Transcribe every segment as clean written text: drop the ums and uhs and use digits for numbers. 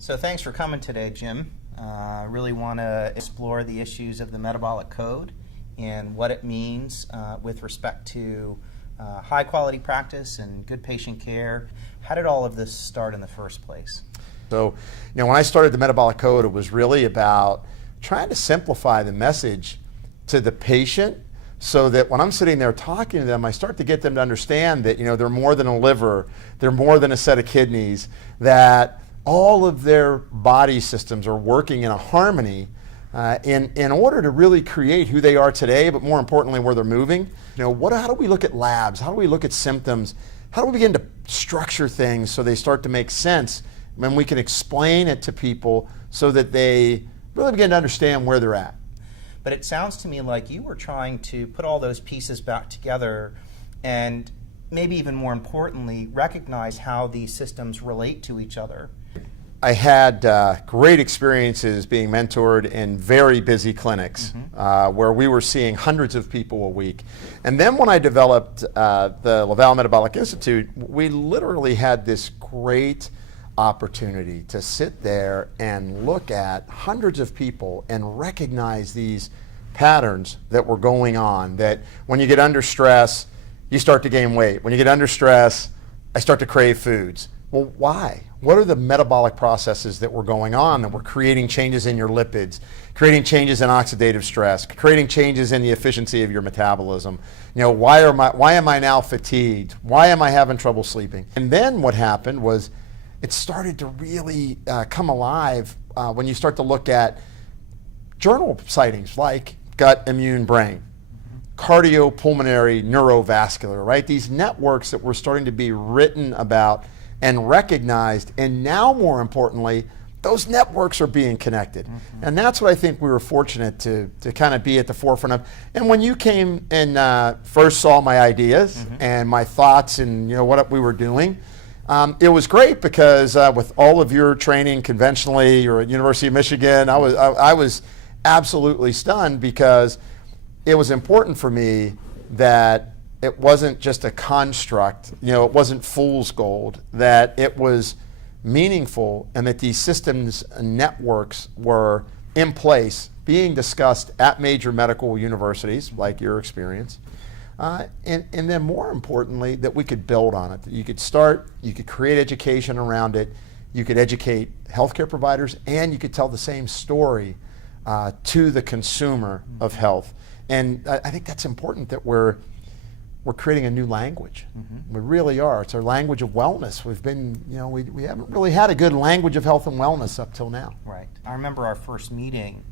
So thanks for coming today, Jim. I really want to explore the issues of the Metabolic Code and what it means with respect to high quality practice and good patient care. How did all of this start in the first place? So, when I started the Metabolic Code, it was really about trying to simplify the message to the patient so that when I'm sitting there talking to them, I start to get them to understand that, they're more than a liver, they're more than a set of kidneys, that all of their body systems are working in a harmony in order to really create who they are today, but more importantly, where they're moving. How do we look at labs? How do we look at symptoms? How do we begin to structure things so they start to make sense when we can explain it to people so that they really begin to understand where they're at? But it sounds to me like you were trying to put all those pieces back together and maybe even more importantly, recognize how these systems relate to each other. I had great experiences being mentored in very busy clinics where we were seeing hundreds of people a week. And then when I developed the LaValle Metabolic Institute, we literally had this great opportunity to sit there and look at hundreds of people and recognize these patterns that were going on, that when you get under stress, you start to gain weight. When you get under stress, I start to crave foods. Well, why? What are the metabolic processes that were going on that were creating changes in your lipids, creating changes in oxidative stress, creating changes in the efficiency of your metabolism? Why am I now fatigued? Why am I having trouble sleeping? And then what happened was it started to really come alive when you start to look at journal sightings like gut, immune, brain, cardiopulmonary, neurovascular, right? These networks that were starting to be written about and recognized, and now more importantly, those networks are being connected. And that's what I think we were fortunate to kind of be at the forefront of. And when you came and first saw my ideas and my thoughts and what we were doing, it was great because with all of your training conventionally, you're at University of Michigan, I was absolutely stunned because it was important for me that it wasn't just a construct, it wasn't fool's gold, that it was meaningful and that these systems and networks were in place, being discussed at major medical universities, like your experience, and then more importantly, that we could build on it. That you could create education around it, you could educate healthcare providers, and you could tell the same story to the consumer of health. And I think that's important that we're creating a new language. We really are. It's our language of wellness. We've been, we haven't really had a good language of health and wellness up till now. Right. I remember our first meeting,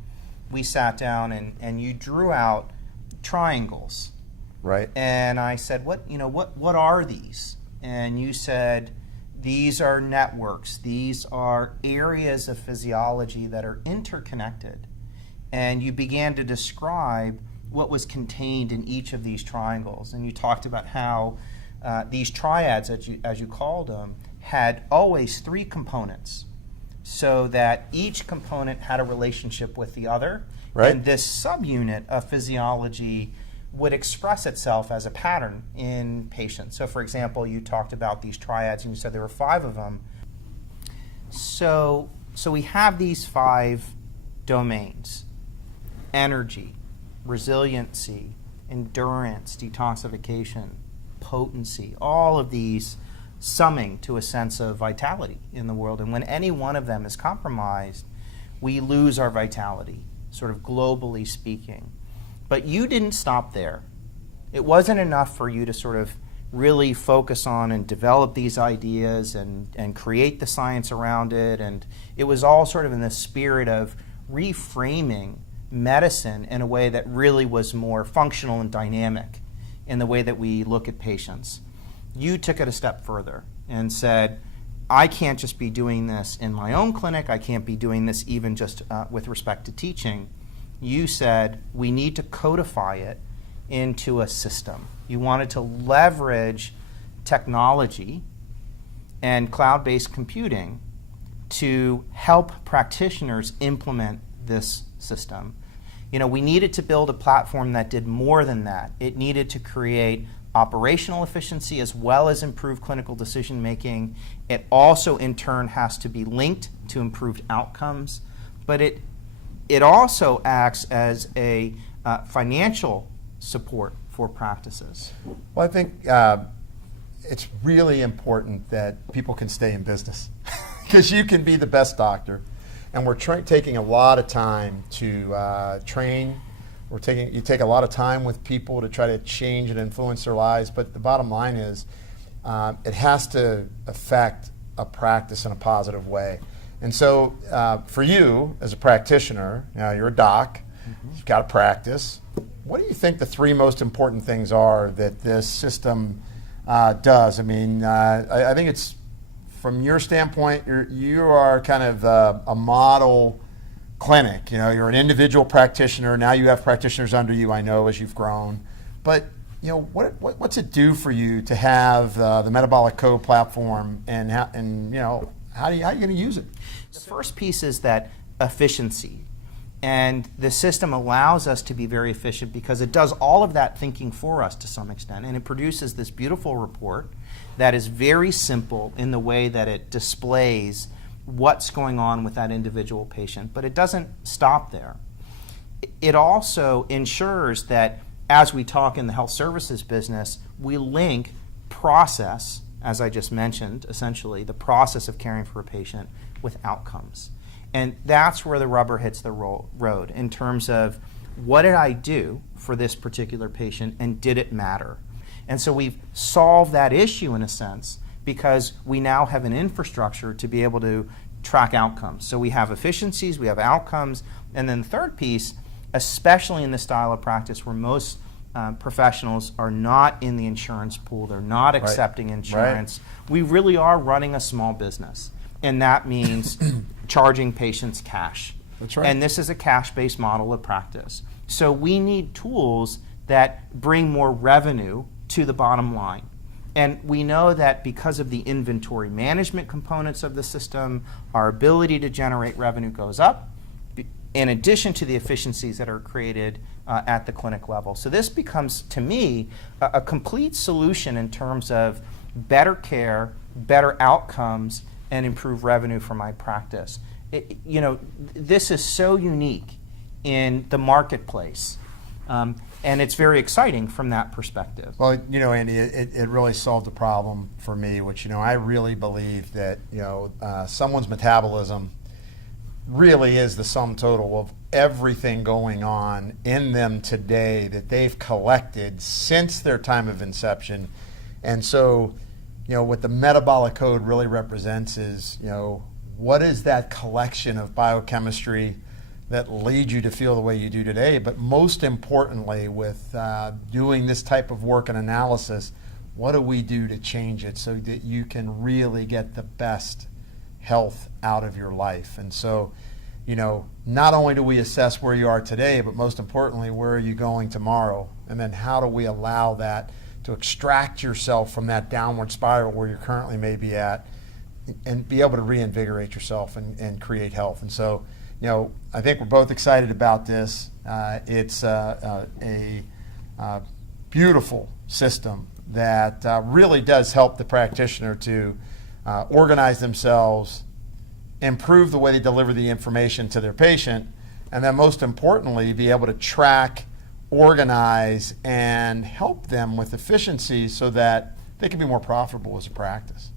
we sat down and you drew out triangles. Right. And I said, what are these? And you said, these are networks. These are areas of physiology that are interconnected. And you began to describe what was contained in each of these triangles. And you talked about how these triads, as you called them, had always three components, so that each component had a relationship with the other. Right. And this subunit of physiology would express itself as a pattern in patients. So for example, you talked about these triads and you said there were 5 of them. So we have these 5 domains: energy, resiliency, endurance, detoxification, potency, all of these summing to a sense of vitality in the world. And when any one of them is compromised, we lose our vitality, sort of globally speaking. But you didn't stop there. It wasn't enough for you to sort of really focus on and develop these ideas and create the science around it. And it was all sort of in the spirit of reframing medicine in a way that really was more functional and dynamic in the way that we look at patients. You took it a step further and said, I can't just be doing this in my own clinic. I can't be doing this even just with respect to teaching. You said we need to codify it into a system. You wanted to leverage technology and cloud-based computing to help practitioners implement this system. We needed to build a platform that did more than that. It needed to create operational efficiency as well as improved clinical decision making. It also in turn has to be linked to improved outcomes, but it also acts as a financial support for practices. Well, I think it's really important that people can stay in business because you can be the best doctor, and we're taking a lot of time to train. You take a lot of time with people to try to change and influence their lives, but the bottom line is it has to affect a practice in a positive way. And so for you as a practitioner, you're a doc, you've got to practice. What do you think the three most important things are that this system does? I mean, I think it's, from your standpoint, you are kind of a model clinic. You're an individual practitioner. Now you have practitioners under you, I know, as you've grown. But what's it do for you to have the Metabolic Code platform, and how are you going to use it? The first piece is that efficiency. And the system allows us to be very efficient because it does all of that thinking for us to some extent. And it produces this beautiful report that is very simple in the way that it displays what's going on with that individual patient. But it doesn't stop there. It also ensures that as we talk in the health services business, we link process, as I just mentioned, essentially the process of caring for a patient, with outcomes. And that's where the rubber hits the road in terms of what did I do for this particular patient and did it matter? And so we've solved that issue in a sense because we now have an infrastructure to be able to track outcomes. So we have efficiencies, we have outcomes, and then the third piece, especially in the style of practice where most professionals are not in the insurance pool, they're not accepting insurance, we really are running a small business. And that means charging patients cash. That's right. And this is a cash-based model of practice. So we need tools that bring more revenue to the bottom line. And we know that because of the inventory management components of the system, our ability to generate revenue goes up, in addition to the efficiencies that are created at the clinic level. So this becomes, to me, a complete solution in terms of better care, better outcomes, and improve revenue for my practice. This is so unique in the marketplace, and it's very exciting from that perspective. Well, Andy, it really solved a problem for me, which, I really believe that, someone's metabolism really is the sum total of everything going on in them today that they've collected since their time of inception. And so, what the Metabolic Code really represents is, what is that collection of biochemistry that lead you to feel the way you do today? But most importantly, with doing this type of work and analysis, what do we do to change it so that you can really get the best health out of your life? And so, not only do we assess where you are today, but most importantly, where are you going tomorrow? And then how do we allow that to extract yourself from that downward spiral where you currently may be at and be able to reinvigorate yourself and create health. And so, I think we're both excited about this. It's a beautiful system that really does help the practitioner to organize themselves, improve the way they deliver the information to their patient, and then most importantly, be able to track, organize, and help them with efficiency so that they can be more profitable as a practice.